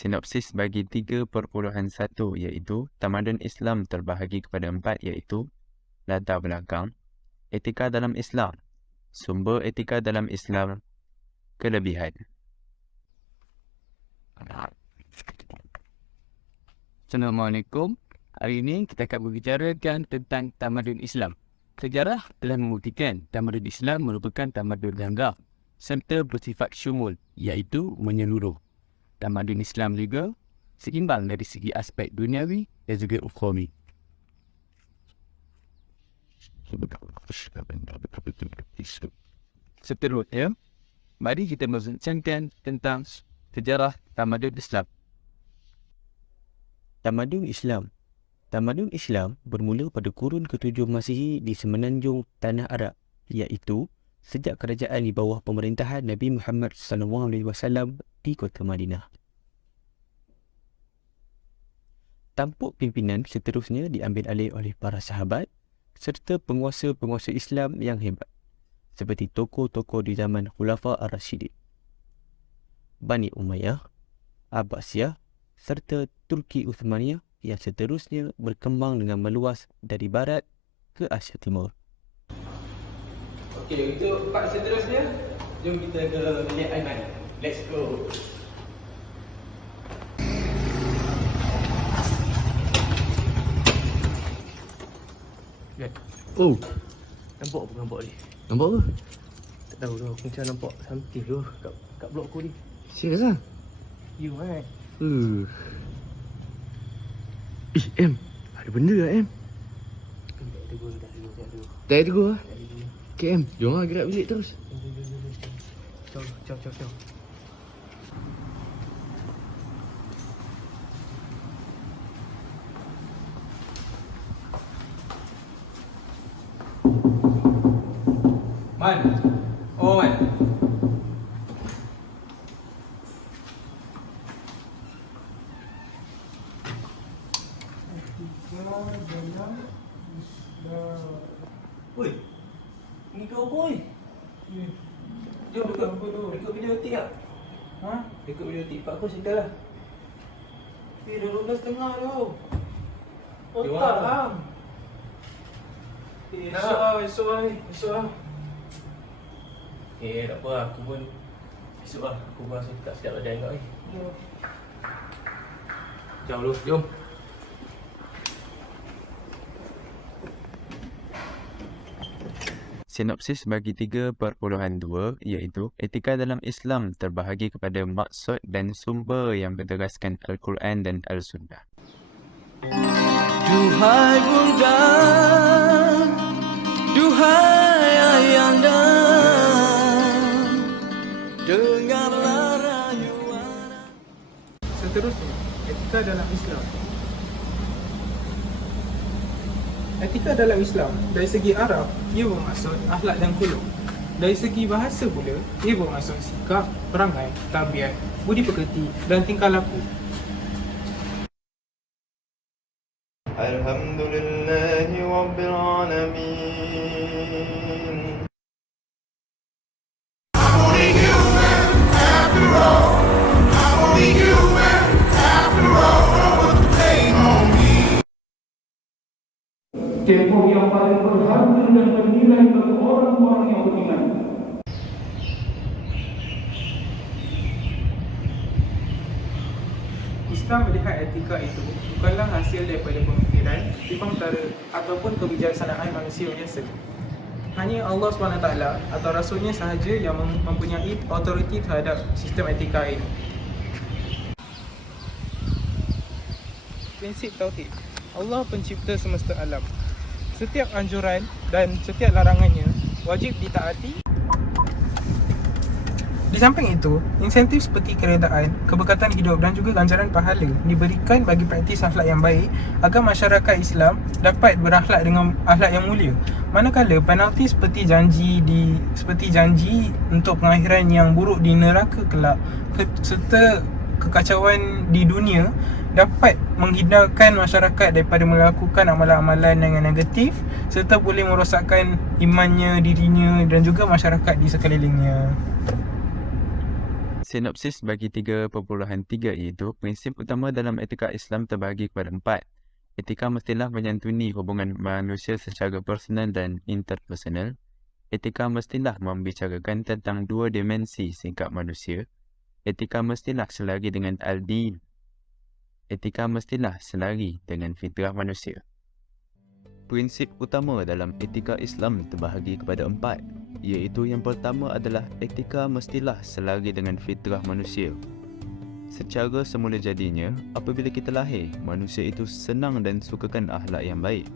Sinopsis bagi 3.1 iaitu tamadun Islam terbahagi kepada 4 iaitu latar belakang, etika dalam Islam, sumber etika dalam Islam, kelebihan. Assalamualaikum. Hari ini kita akan berbicarakan tentang tamadun Islam. Sejarah telah membuktikan tamadun Islam merupakan tamadun yang serta bersifat syumul, iaitu menyeluruh. Tamadun Islam juga seimbang dari segi aspek duniawi dan juga ukhrawi. Seterusnya, mari kita membincangkan tentang sejarah tamadun Islam. Tamadun Islam. Tamadun Islam bermula pada kurun ke-7 Masihi di semenanjung Tanah Arab, iaitu sejak kerajaan di bawah pemerintahan Nabi Muhammad SAW di kota Madinah. Tampuk pimpinan seterusnya diambil alih oleh para sahabat serta penguasa-penguasa Islam yang hebat, seperti tokoh-tokoh di zaman Khulafa Ar-Rasyidin, Bani Umayyah, Abbasiyah serta Turki Uthmaniyah yang seterusnya berkembang dengan meluas dari barat ke Asia Timur. Okey, untuk part seterusnya, jom kita ke bilik Aiman. Let's go. Oh, Nampak apa ni? nampak apa? Tak tahu tu, aku macam nampak something tu kat blok aku ni. Serius lah? You kan? M, ada benda lah M. Tak ada gua. Tak ada gua. Okay M, jom lah gerak bilik terus. Ciao. Man. Oh, Man. Oi. Ni kau boy. Jom ikut video tik tak? Ha? Ikut video tik. Pak aku singgah lah. Dah 12.30 dah. Otak lah. Esok lah. Tak apa lah. Aku pun esok lah. Aku pun rasa tak sedap badan kau ni. Jom dulu, jom. Sinopsis bagi 3.2 iaitu etika dalam Islam terbahagi kepada maksud dan sumber yang berderaskan Al-Quran dan Al-Sunnah. Duhai bunda, duhai ayahanda, dengarlah rayuan. Seterusnya, etika dalam Islam. Etika dalam Islam, dari segi Arab, ia bermaksud akhlak dan khuluk. Dari segi bahasa pula, ia bermaksud sikap, perangai, tabiat, budi pekerti dan tingkah laku. Alhamdulillahi Rabbil Alamin. Tempoh yang paling berharga dan bernilai bagi orang-orang yang beriman. Islam melihat etika itu bukanlah hasil daripada pemikiran, timbang tara ataupun kebijaksanaan manusia biasa. Hanya Allah SWT atau Rasulnya sahaja yang mempunyai autoriti terhadap sistem etika ini. Prinsip Tauhid. Allah pencipta semesta alam. Setiap anjuran dan setiap larangannya wajib ditaati. Di samping itu, insentif seperti keredaan, keberkatan hidup dan juga ganjaran pahala diberikan bagi praktis akhlak yang baik agar masyarakat Islam dapat berakhlak dengan akhlak yang mulia. Manakala penalti seperti janji untuk pengakhiran yang buruk di neraka kelak serta kekacauan di dunia dapat menghindarkan masyarakat daripada melakukan amalan-amalan yang negatif serta boleh merosakkan imannya, dirinya dan juga masyarakat di sekelilingnya. Sinopsis bagi 3.3 iaitu prinsip utama dalam etika Islam terbahagi kepada 4. Etika mestilah menyantuni hubungan manusia secara personal dan interpersonal. Etika mestilah membicarakan tentang 2 dimensi sikap manusia. Etika mestilah selari dengan al-din. Etika mestilah selari dengan fitrah manusia. Prinsip utama dalam etika Islam terbahagi kepada 4, iaitu yang pertama adalah etika mestilah selari dengan fitrah manusia. Secara semula jadinya, apabila kita lahir, manusia itu senang dan sukakan akhlak yang baik.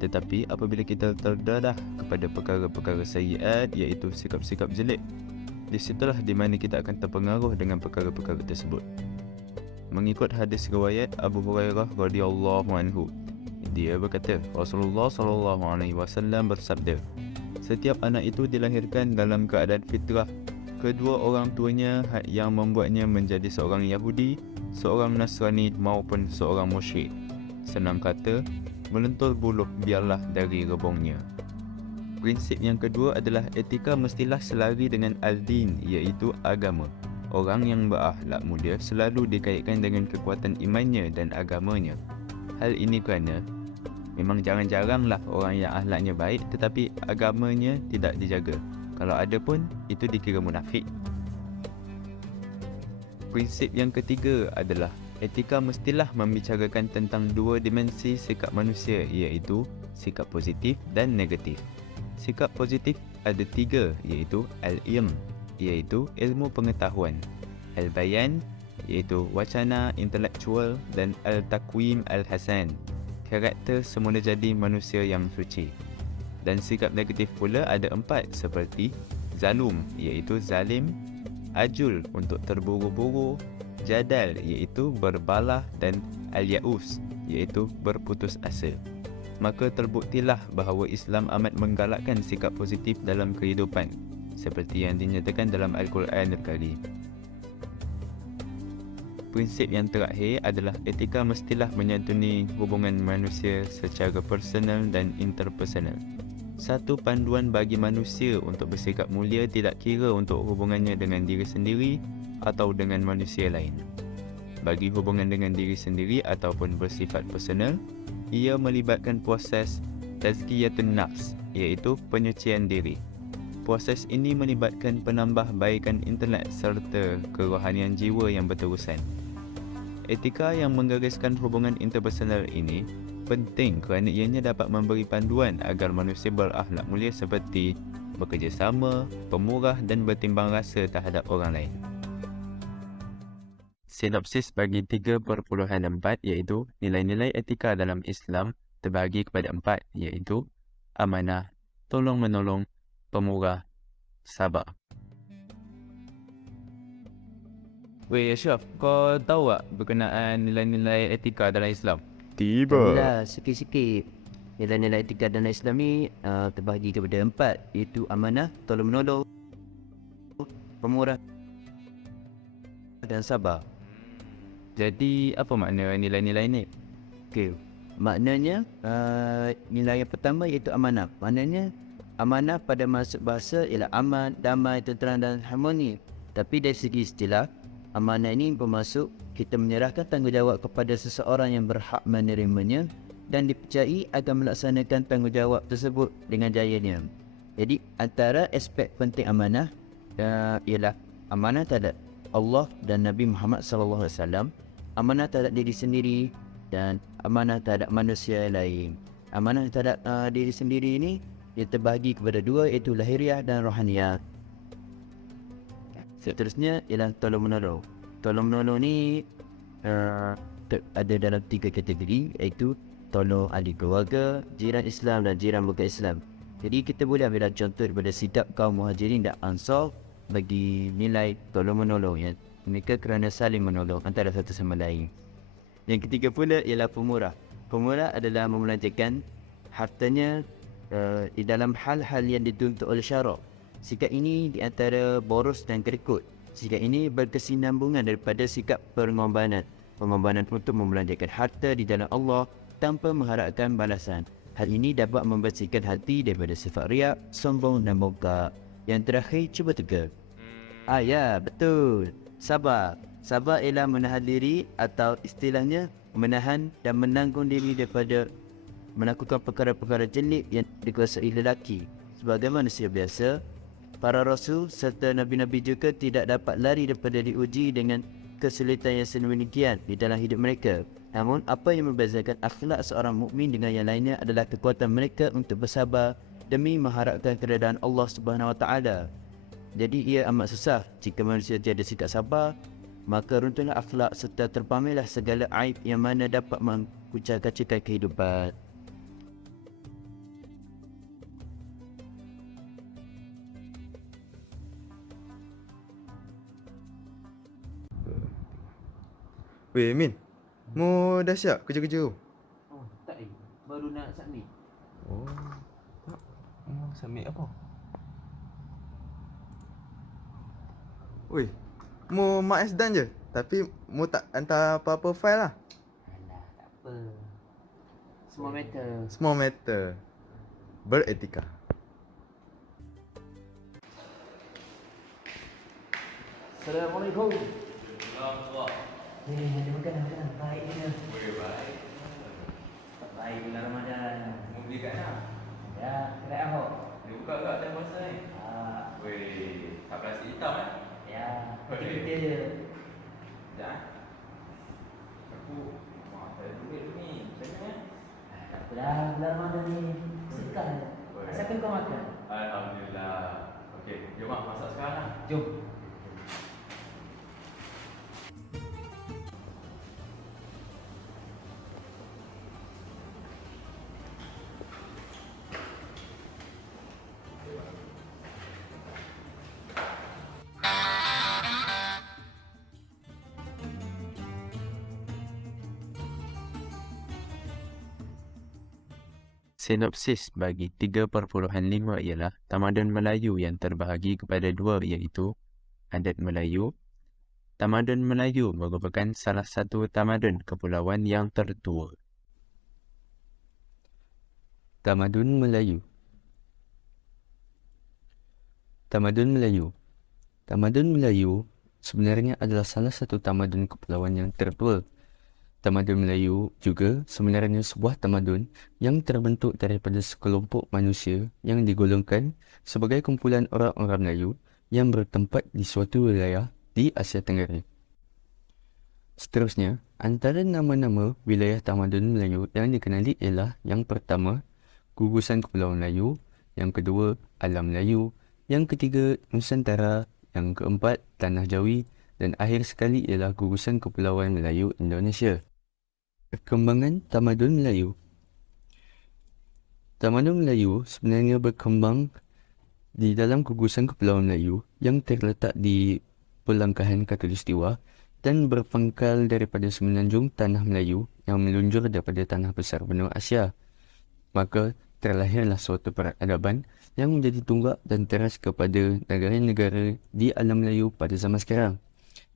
Tetapi apabila kita terdadah kepada perkara-perkara sayyiat, iaitu sikap-sikap jelek, di situlah di mana kita akan terpengaruh dengan perkara-perkara tersebut. Mengikut hadis riwayat Abu Hurairah radhiyallahu anhu, dia berkata, Rasulullah SAW bersabda, setiap anak itu dilahirkan dalam keadaan fitrah. Kedua orang tuanya yang membuatnya menjadi seorang Yahudi, seorang Nasrani maupun seorang musyrik. Senang kata, melentur buluh biarlah dari rebongnya. Prinsip yang kedua adalah etika mestilah selari dengan al-din, iaitu agama. Orang yang berakhlak mulia selalu dikaitkan dengan kekuatan imannya dan agamanya. Hal ini kerana memang jarang-jaranglah orang yang akhlaknya baik tetapi agamanya tidak dijaga. Kalau ada pun, itu dikira munafik. Prinsip yang ketiga adalah etika mestilah membicarakan tentang 2 dimensi sikap manusia, iaitu sikap positif dan negatif. Sikap positif ada 3, iaitu al-ilm, iaitu ilmu pengetahuan, al-bayan, iaitu wacana intelektual, dan al-takwim al-hasan, karakter semula jadi manusia yang suci. Dan sikap negatif pula ada 4, seperti zalum, iaitu zalim, ajul untuk terburu-buru, jadal iaitu berbalah, dan al-ya'us iaitu berputus asa. Maka terbuktilah bahawa Islam amat menggalakkan sikap positif dalam kehidupan seperti yang dinyatakan dalam Al-Quran Al-Karim. Prinsip yang terakhir adalah etika mestilah menyantuni hubungan manusia secara personal dan interpersonal. Satu panduan bagi manusia untuk bersikap mulia tidak kira untuk hubungannya dengan diri sendiri atau dengan manusia lain. Bagi hubungan dengan diri sendiri ataupun bersifat personal, ia melibatkan proses tazkiyatun nafs, iaitu penyucian diri. Proses ini melibatkan penambahbaikan intelek serta kerohanian jiwa yang berterusan. Etika yang menggariskan hubungan interpersonal ini penting kerana ianya dapat memberi panduan agar manusia berakhlak mulia seperti bekerjasama, pemurah dan bertimbang rasa terhadap orang lain. Sinopsis bagi 3.4 iaitu nilai-nilai etika dalam Islam terbahagi kepada 4, iaitu amanah, tolong-menolong, pemurah, sabar. Weh Ashraf, kau tahu tak berkenaan nilai-nilai etika dalam Islam? Alhamdulillah, sikit-sikit. Nilai-nilai etika dalam Islam ni terbahagi kepada 4, iaitu amanah, tolong-menolong, pemurah dan sabar. Jadi apa makna nilai-nilai ni? Okey, maknanya nilai yang pertama iaitu amanah. Maknanya amanah pada maksud bahasa ialah aman, damai, tenteram dan harmoni. Tapi dari segi istilah, amanah ini bermaksud kita menyerahkan tanggungjawab kepada seseorang yang berhak menerimanya dan dipercayai akan melaksanakan tanggungjawab tersebut dengan jayanya. Jadi antara aspek penting amanah ialah amanah terhadap Allah dan Nabi Muhammad SAW, amanah terhadap diri sendiri dan amanah terhadap manusia lain. Amanah terhadap diri sendiri ini dia terbahagi kepada 2, iaitu lahiriah dan rohaniah. Seterusnya ialah tolong-menolong. Tolong-menolong ni ada dalam 3 kategori, iaitu tolong ahli keluarga, jiran Islam dan jiran bukan Islam. Jadi kita boleh ambil contoh daripada sikap kaum Muhajirin dan Ansar bagi nilai tolong-menolong, ya. Mereka kerana saling menolong antara satu sama lain. Yang ketiga pula ialah pemurah. Pemurah adalah membelanjakan hartanya di dalam hal-hal yang dituntut oleh syarak. Sikap ini di antara boros dan kerikut. Sikap ini berkesinambungan daripada sikap pengorbanan. Pengorbanan untuk membelanjakan harta di dalam Allah tanpa mengharapkan balasan. Hal ini dapat membersihkan hati daripada sifat riak, sombong dan bongkak. Yang terakhir, cuba tega. Ya, betul. Sabar. Sabar ialah menahan diri atau istilahnya menahan dan menanggung diri daripada melakukan perkara-perkara jelek yang dikuasai lelaki. Sebagai manusia biasa, para rasul serta nabi-nabi juga tidak dapat lari daripada diuji dengan kesulitan yang sedemikian di dalam hidup mereka. Namun, apa yang membezakan akhlak seorang mukmin dengan yang lainnya adalah kekuatan mereka untuk bersabar demi mengharapkan keredaan Allah Subhanahu Wa Taala. Jadi ia amat susah jika manusia tiada sikap sabar, maka runtuhlah akhlak serta terpamerlah segala aib yang mana dapat mengkucak-kacirkan kehidupan. Weh Min, mu dah siap kerja-kerja tu? Oh, tak ni. Baru nak submit. Oh, tak. Mu submit apa? Weh, mu mark as done je. Tapi mu tak hantar apa-apa file lah. Alah, tak apa. Semua matter. Small matter. Beretika. Assalamualaikum. Ada makanan. Baik je. Baik. Baik bulan Ramadan. Mau beli kat mana? Ya, kedai Ahok. Dia buka kat time puasa ni. Weh, tak plastik hitam Ya, kita je. Sekejap Aku tak ada duit tu ni. Macam mana Tak apalah, bulan Ramadan ni. Sedekah je. Asalkan kau makan. Alhamdulillah. Okey, jom mak masak sekarang lah. Jom. Sinopsis bagi 3.5 ialah tamadun Melayu yang terbahagi kepada dua iaitu adat Melayu. Tamadun Melayu merupakan salah satu tamadun kepulauan yang tertua. Tamadun Melayu. Tamadun Melayu. Tamadun Melayu sebenarnya adalah salah satu tamadun kepulauan yang tertua. Tamadun Melayu juga sebenarnya sebuah tamadun yang terbentuk daripada sekelompok manusia yang digolongkan sebagai kumpulan orang-orang Melayu yang bertempat di suatu wilayah di Asia Tenggara. Seterusnya, antara nama-nama wilayah tamadun Melayu yang dikenali ialah yang pertama, Gugusan Kepulauan Melayu, yang kedua, Alam Melayu, yang ketiga, Nusantara, yang keempat, Tanah Jawi dan akhir sekali ialah Gugusan Kepulauan Melayu Indonesia. Perkembangan tamadun Melayu. Tamadun Melayu sebenarnya berkembang di dalam gugusan Kepulauan Melayu yang terletak di perlengkahan Khatulistiwa dan berpangkal daripada semenanjung Tanah Melayu yang meluncur daripada tanah besar benua Asia. Maka terlahirlah suatu peradaban yang menjadi tunggak dan teras kepada negara-negara di alam Melayu pada zaman sekarang.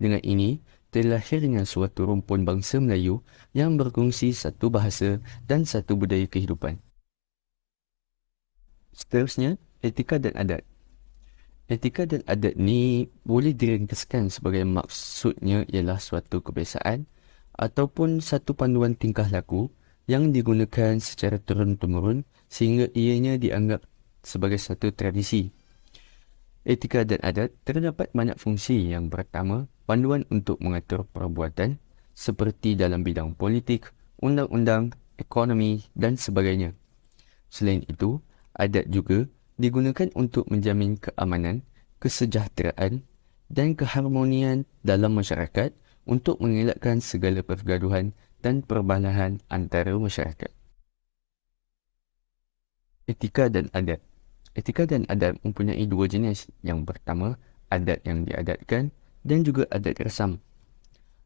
Dengan ini, terlahirnya suatu rumpun bangsa Melayu yang berkongsi satu bahasa dan satu budaya kehidupan. Seterusnya, etika dan adat. Etika dan adat ni boleh diringkaskan sebagai maksudnya ialah suatu kebiasaan ataupun satu panduan tingkah laku yang digunakan secara turun-temurun sehingga ianya dianggap sebagai satu tradisi. Etika dan adat terdapat banyak fungsi. Yang pertama, panduan untuk mengatur perbuatan seperti dalam bidang politik, undang-undang, ekonomi dan sebagainya. Selain itu, adat juga digunakan untuk menjamin keamanan, kesejahteraan dan keharmonian dalam masyarakat untuk mengelakkan segala pergaduhan dan perbalahan antara masyarakat. Etika dan adat. Etika dan adat mempunyai dua jenis. Yang pertama, adat yang diadatkan dan juga adat rasam.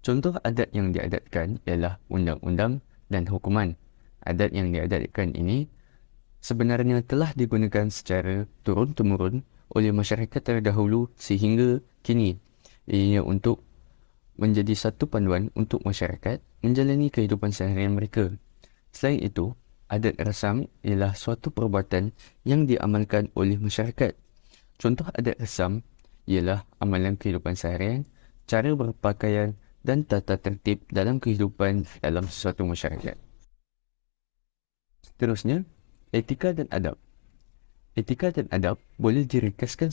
Contoh adat yang diadatkan ialah undang-undang dan hukuman. Adat yang diadatkan ini sebenarnya telah digunakan secara turun-temurun oleh masyarakat terdahulu sehingga kini. Ianya untuk menjadi satu panduan untuk masyarakat menjalani kehidupan seharian mereka. Selain itu, adat rasam ialah suatu perbuatan yang diamalkan oleh masyarakat. Contoh adat rasam ialah amalan kehidupan seharian, cara berpakaian dan tata tertib dalam kehidupan dalam sesuatu masyarakat. Seterusnya, etika dan adab. Etika dan adab boleh diringkaskan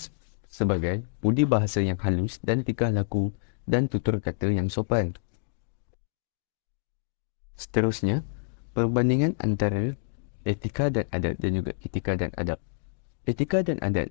sebagai budi bahasa yang halus dan tingkah laku dan tutur kata yang sopan. Seterusnya, perbandingan antara etika dan adab dan juga etika dan adab. Etika dan adab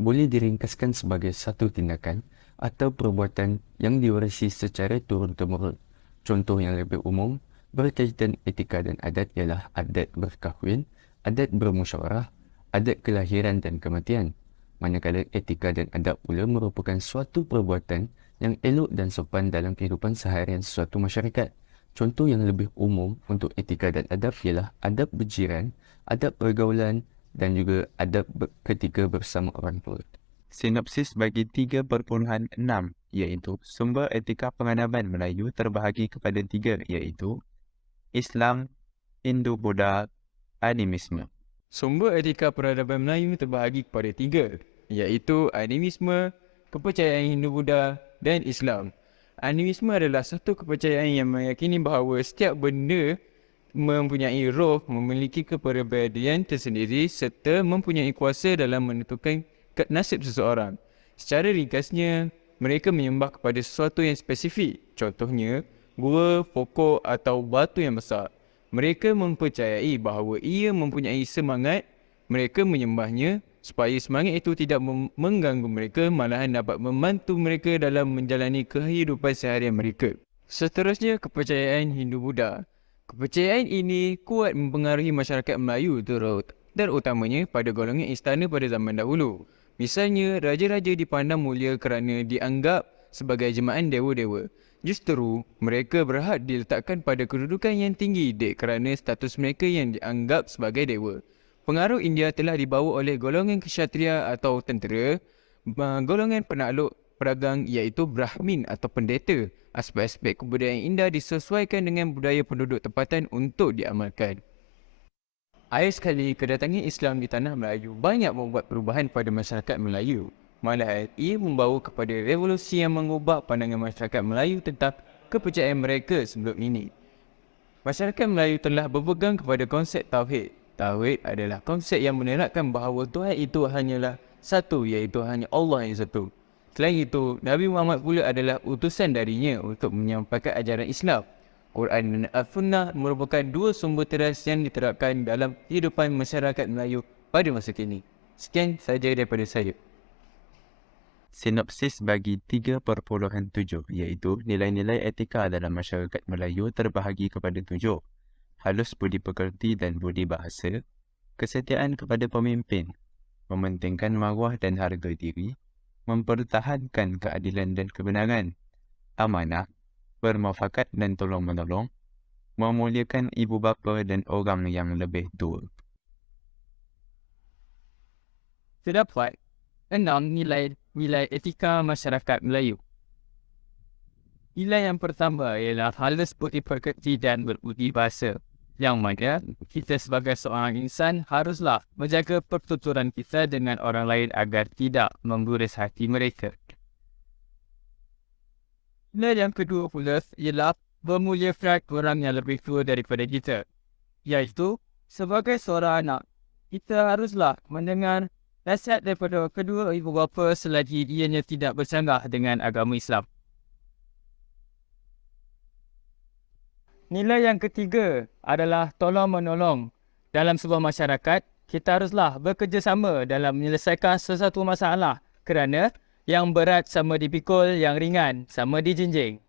boleh diringkaskan sebagai satu tindakan atau perbuatan yang diwarisi secara turun-temurun. Contoh yang lebih umum berkaitan etika dan adat ialah adat berkahwin, adat bermusyawarah, adat kelahiran dan kematian. Manakala etika dan adab pula merupakan suatu perbuatan yang elok dan sopan dalam kehidupan seharian sesuatu masyarakat. Contoh yang lebih umum untuk etika dan adab ialah adab berjiran, adab pergaulan dan juga adab ketika bersama orang tua. Sinopsis bagi 3.6 iaitu sumber etika pengadaban Melayu terbahagi kepada 3 iaitu Islam, Hindu-Buddha, animisme. Sumber etika peradaban Melayu terbahagi kepada 3, iaitu animisme, kepercayaan Hindu-Buddha dan Islam. Animisme adalah satu kepercayaan yang meyakini bahawa setiap benda mempunyai roh, memiliki kepribadian tersendiri serta mempunyai kuasa dalam menentukan nasib seseorang. Secara ringkasnya, mereka menyembah kepada sesuatu yang spesifik. Contohnya, gua, pokok atau batu yang besar. Mereka mempercayai bahawa ia mempunyai semangat. Mereka menyembahnya supaya semangat itu tidak mengganggu mereka, malahan dapat membantu mereka dalam menjalani kehidupan seharian mereka. Seterusnya, kepercayaan Hindu-Buddha. Kepercayaan ini kuat mempengaruhi masyarakat Melayu terutamanya pada golongan istana pada zaman dahulu. Misalnya, raja-raja dipandang mulia kerana dianggap sebagai jemaah dewa-dewa. Justru, mereka berhak diletakkan pada kedudukan yang tinggi kerana status mereka yang dianggap sebagai dewa. Pengaruh India telah dibawa oleh golongan kshatriya atau tentera, golongan penakluk pedagang iaitu Brahmin atau pendeta. Aspek-aspek kebudayaan India disesuaikan dengan budaya penduduk tempatan untuk diamalkan. Akhir sekali, kedatangan Islam di tanah Melayu banyak membuat perubahan pada masyarakat Melayu. Malahan, ia membawa kepada revolusi yang mengubah pandangan masyarakat Melayu tentang kepercayaan mereka sebelum ini. Masyarakat Melayu telah berpegang kepada konsep Tauhid. Tauhid adalah konsep yang menerapkan bahawa Tuhan itu hanyalah satu, iaitu hanya Allah yang satu. Selain itu, Nabi Muhammad pula adalah utusan darinya untuk menyampaikan ajaran Islam. Quran dan As-Sunnah merupakan dua sumber teras yang diterapkan dalam kehidupan masyarakat Melayu pada masa kini. Sekian sahaja daripada saya. Sinopsis bagi 3.7 iaitu nilai-nilai etika dalam masyarakat Melayu terbahagi kepada 7. Halus budi pekerti dan budi bahasa, kesetiaan kepada pemimpin, mementingkan maruah dan harga diri, mempertahankan keadilan dan kebenaran, amanah, bermuafakat dan tolong-menolong, memuliakan ibu bapa dan orang yang lebih tua. Terdapat 6 nilai etika masyarakat Melayu. Nilai yang pertama ialah halus budi pekerti dan berbudi bahasa, yang mana kita sebagai seorang insan haruslah menjaga pertuturan kita dengan orang lain agar tidak memburis hati mereka. Nilai yang kedua pula ialah memuliakan orang yang lebih tua daripada kita, iaitu sebagai seorang anak, kita haruslah mendengar nasihat daripada kedua ibu bapa selagi ianya tidak bercanggah dengan agama Islam. Nilai yang ketiga adalah tolong-menolong. Dalam sebuah masyarakat, kita haruslah bekerjasama dalam menyelesaikan sesuatu masalah kerana yang berat sama dipikul, yang ringan sama dijinjing.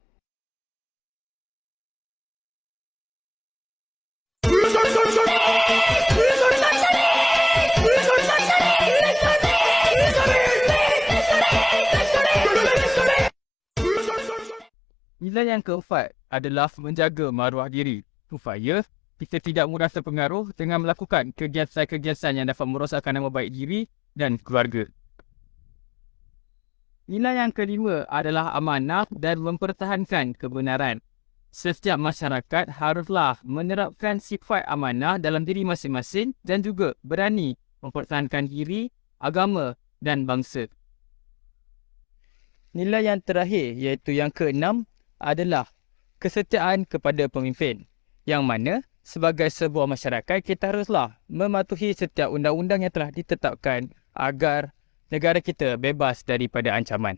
Nilai yang keempat adalah menjaga maruah diri supaya kita tidak mudah terpengaruh dengan melakukan kegiatan-kegiatan yang dapat merosakkan nama baik diri dan keluarga. Nilai yang kelima adalah amanah dan mempertahankan kebenaran. Setiap masyarakat haruslah menerapkan sifat amanah dalam diri masing-masing dan juga berani mempertahankan diri, agama dan bangsa. Nilai yang terakhir iaitu yang keenam adalah kesetiaan kepada pemimpin. Yang mana sebagai sebuah masyarakat kita haruslah mematuhi setiap undang-undang yang telah ditetapkan agar negara kita bebas daripada ancaman.